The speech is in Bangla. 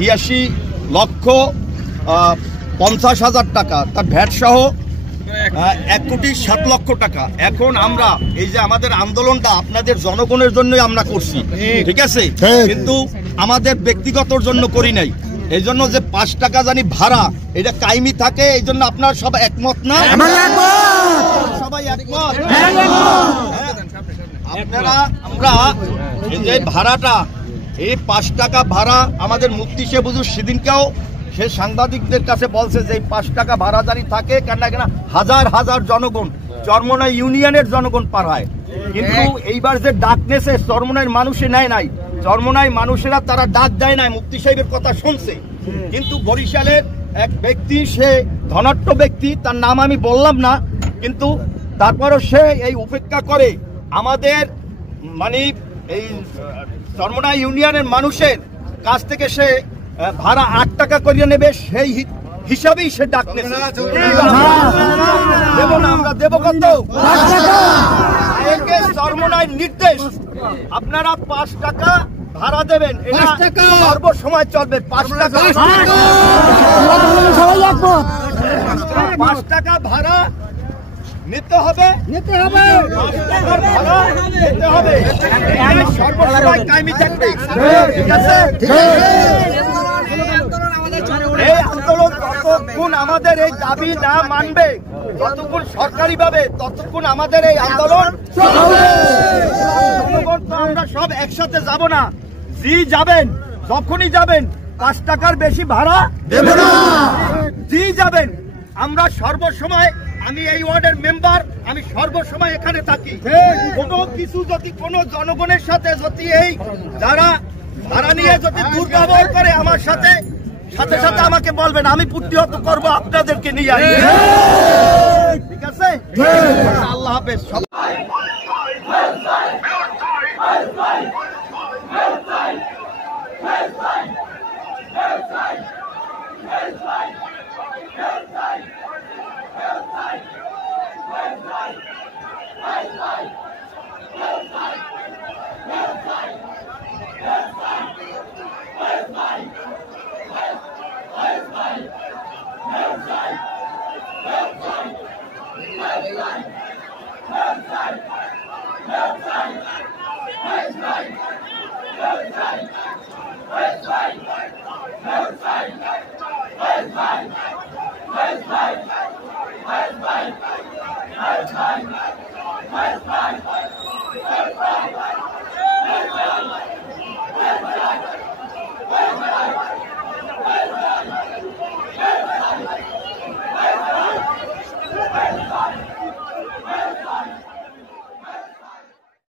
86,50,000 টাকা, তার ভ্যাট সহ 1,07,00,000 টাকা। এখন আমরা এই যে আমাদের আন্দোলনটা আপনাদের জনগণের জন্যই আমরা করছি, ঠিক আছে, কিন্তু আমাদের ব্যক্তিগতর জন্য করি নাই। এই জন্য যে 5 টাকা জানি ভাড়া এটা কায়েমি থাকে, এই জন্য আপনারা সব একমত না? সবাই একমত? আপনারা আমরা এই যে ভাড়াটা, এই 5 টাকা ভাড়া আমাদের মুফতি সাহেব হুজুর সেদিনকেও সে সাংবাদিকদের কাছে বলছে যে 5 টাকা ভাড়া জানি থাকে, কেন না হাজার হাজার জনগণ চরমনাই ইউনিয়নের জনগণ পাড়ায়। কিন্তু এইবার যে ডাক নেছে চরমনাইয়ের মানুষে নেয় নাই, চরমনাই মানুষেরা তারা ডাক দেয় নাই, মুফতি সাহেবের কথা শুনছে। কিন্তু বরিশালের এক ব্যক্তি, সে ধনাঢ্য ব্যক্তি, তার নাম আমি বললাম না, কিন্তু তারপরও সে এই উপেক্ষা করে আমাদের মানে এই চরমনাই ইউনিয়নের মানুষের কাছ থেকে সে ভাড়া 8 টাকা করিয়ে নেবে, সেই হিসাবেই সে ডাক নেবে। দেব না, আমরা দেব কত? চরমনাই নির্দেশ, আপনারা 5 টাকা ভাড়া দেবেন, এটা সর্বসময় চলবে। 5 টাকা 5 টাকা ভাড়া নিতে হবে, নিতে হবে, 5 টাকার ভাড়া নিতে হবে, সর্বসময় কায়েমি থাকবে, ঠিক আছে? এই আন্দোলন ততক্ষণ আমাদের এই দাবি না মানবে, ততক্ষণ সরকারি ভাবে, ততক্ষণ আমাদের এই আন্দোলন চলবে। আমরা সব একসাথে যাব না, জি যাবেন, যখনই যাবেন 5 টাকার বেশি ভাড়া দেব না, জি যাবেন। আমরা সর্বসময়, আমি এই ওয়ার্ডের মেম্বার, আমি সর্বসময় এখানে থাকি। কোনো কিছু যদি কোনো জনগণের সাথে যদি এই যারা ভাড়া নিয়ে যদি দুর্ব্যবহার করে আমার সাথে সাথে সাথে আমাকে বলবেন, আমি প্রতিহত করবো আপনাদেরকে নিয়ে। ঠিক আছে, আল্লাহ হাফেজ।